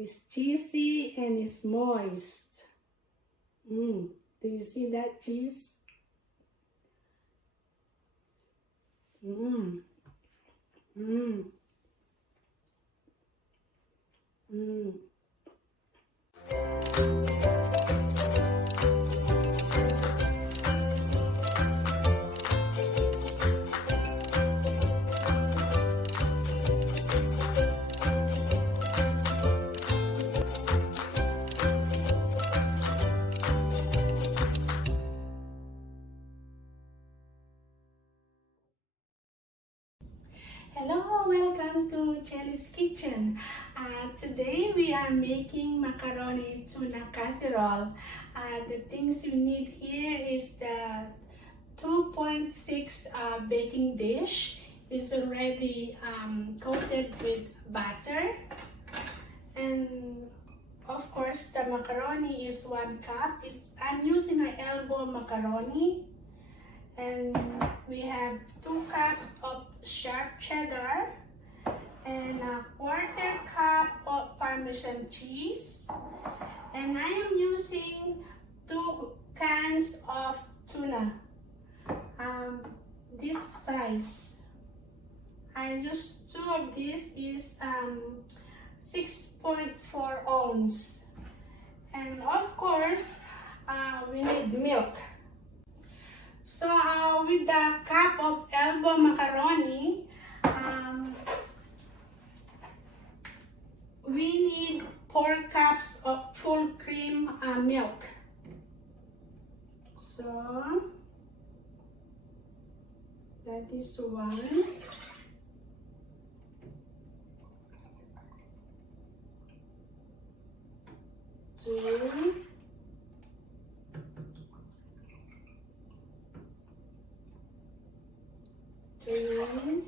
It's cheesy and it's moist. Do you see that cheese? Mmm. Mmm. Mmm. Hello, welcome to Chelly's Kitchen. Today we are making macaroni tuna casserole. The things we need here is the 2.6 baking dish. It's already coated with butter. And of course the macaroni is 1 cup. I'm using an elbow macaroni. And we have 2 cups of sharp cheddar and a 1/4 cup of Parmesan cheese. And I am using 2 cans of tuna, this size. I use 2 of these is 6.4 ounce. And of course, we need milk. So with the cup of elbow macaroni, we need 4 cups of full cream milk. So that is 1. 2. 3.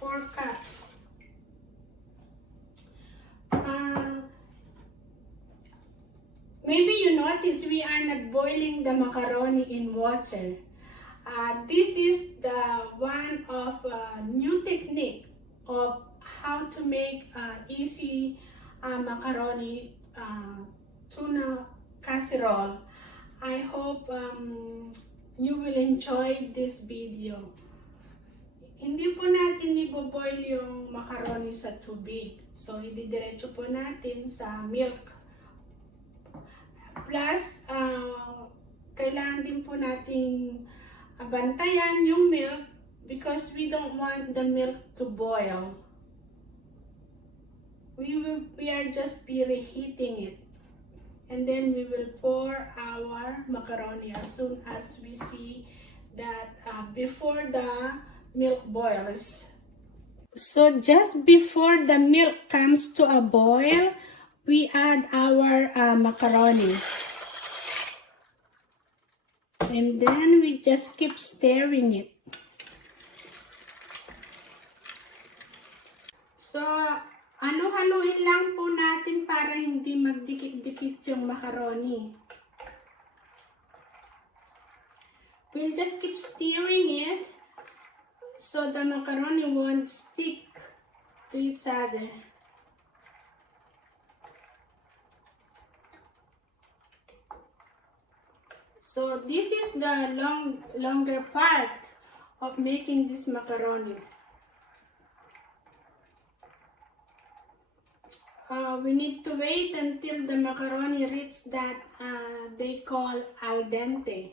4 cups. Maybe you notice we are not boiling the macaroni in water. This is the one of new technique of how to make easy macaroni tuna casserole. I hope you will enjoy this video. Hindi po natin iboboil yung macaroni sa tubig. So, ididiretso po natin sa milk. Plus, kailangan din po nating bantayan yung milk because we don't want the milk to boil. We are just reheating it. And then we will pour our macaroni as soon as we see that before the milk boils. So just before the milk comes to a boil, we add our macaroni. And then we just keep stirring it. So, haluin lang po natin para hindi magdikit-dikit yung macaroni. We'll just keep stirring it so the macaroni won't stick to each other. So this is the longer part of making this macaroni. We need to wait until the macaroni reaches that they call al dente.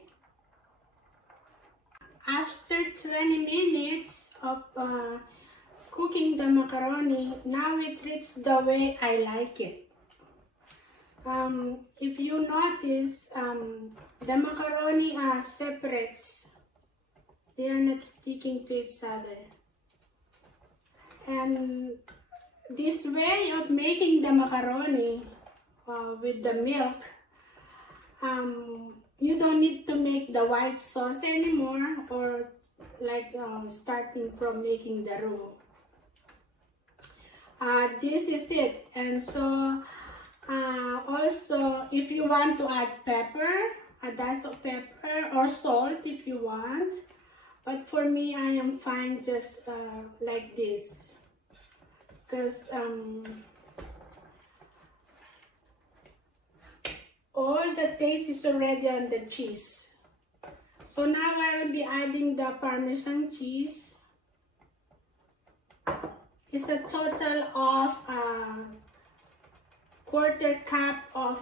After 20 minutes of cooking the macaroni, now it reaches the way I like it. If you notice, the macaroni separates. They are not sticking to each other. And this way of making the macaroni with the milk, you don't need to make the white sauce anymore or like starting from making the roux. This is it. And so also if you want to add pepper, a dash of pepper or salt if you want, But for me, I am fine just like this, because all the taste is already on the cheese. So now I'll be adding the Parmesan cheese. It's a total of quarter cup of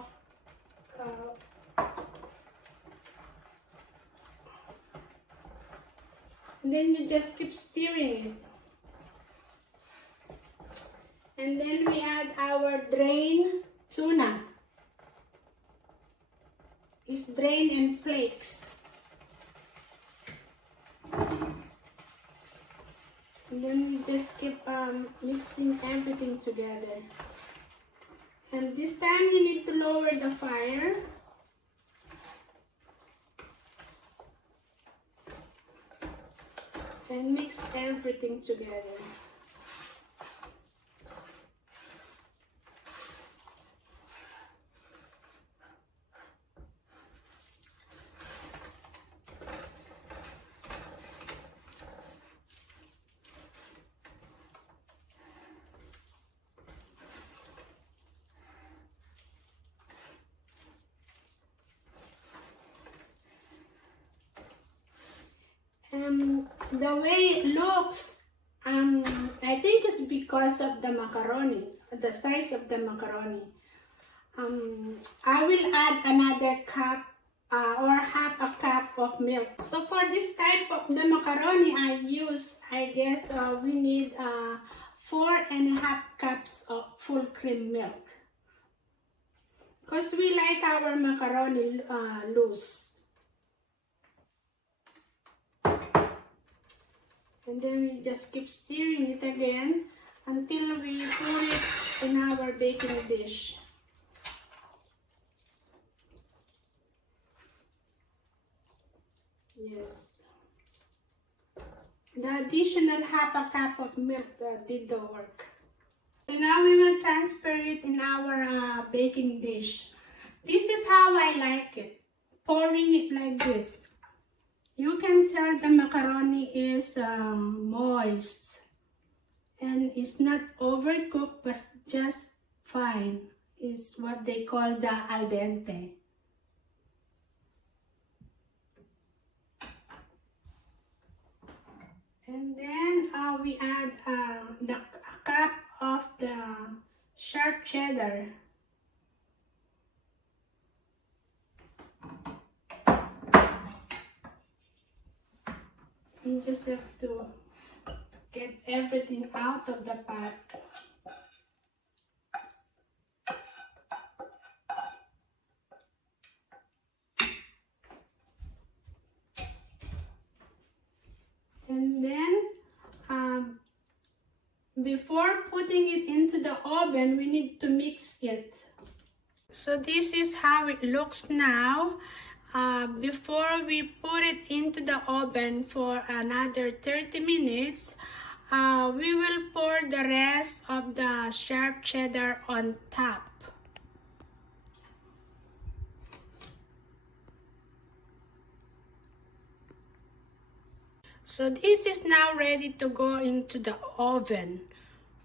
and then you just keep stirring it. And then we add our drained tuna. It's drained in flakes. And then we just keep mixing everything together. And this time we need to lower the fire. And mix everything together. The way it looks, I think it's because of the macaroni, the size of the macaroni. I will add another cup or half a cup of milk. So for this type of the macaroni I guess we need 4.5 cups of full cream milk. Because we like our macaroni loose. And then we just keep stirring it again until we pour it in our baking dish. Yes. The additional half a cup of milk did the work. So now we will transfer it in our baking dish. This is how I like it. Pouring it like this. You can tell the macaroni is moist and it's not overcooked but just fine. It's what they call the al dente. And then we add the cup of the sharp cheddar. You just have to get everything out of the pot. And then before putting it into the oven, we need to mix it. So this is how it looks now. Before we put it into the oven for another 30 minutes, we will pour the rest of the sharp cheddar on top. So this is now ready to go into the oven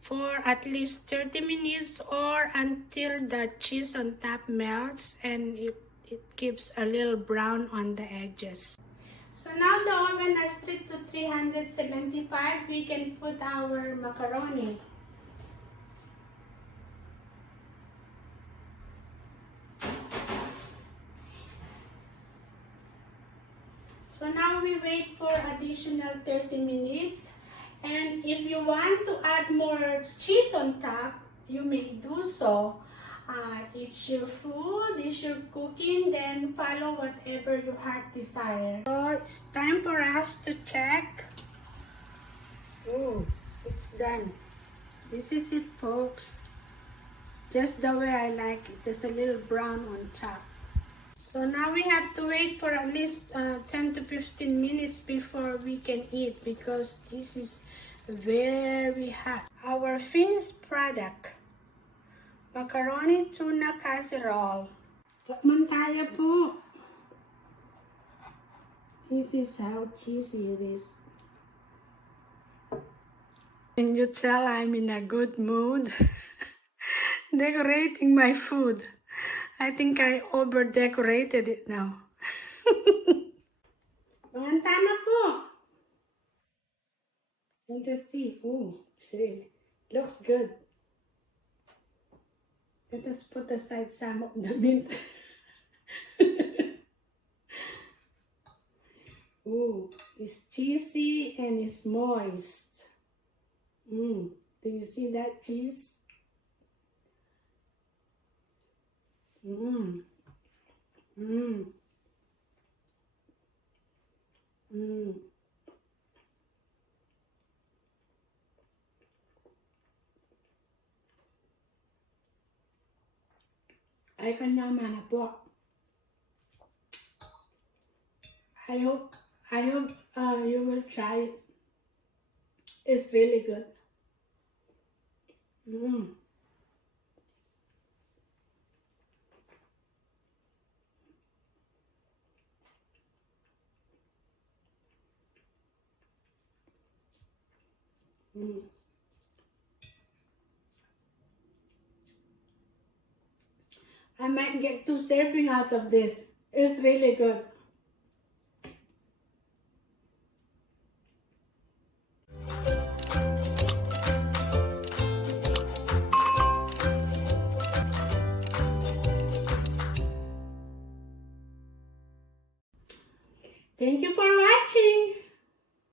for at least 30 minutes or until the cheese on top melts and it keeps a little brown on the edges. So now the oven is set to 375. We can put our macaroni. So now we wait for additional 30 minutes. And if you want to add more cheese on top, you may do so. It's your food, it's your cooking, then follow whatever your heart desires. So it's time for us to check. Oh, it's done. This is it, folks. Just the way I like it. There's a little brown on top. So now we have to wait for at least 10 to 15 minutes before we can eat because this is very hot. Our finished product. Macaroni tuna casserole. Tikman tayo po. This is how cheesy it is. Can you tell I'm in a good mood? Decorating my food. I think I over-decorated it now. Manganta na po. Let us see. Ooh, see. Looks good. Let us put aside some of the mint. Ooh, it's cheesy and it's moist. Do you see that cheese? Mmm. Mmm. Mmm. Ay kanyama na po. I hope you will try it. It's really good. I might get 2 servings out of this. It's really good.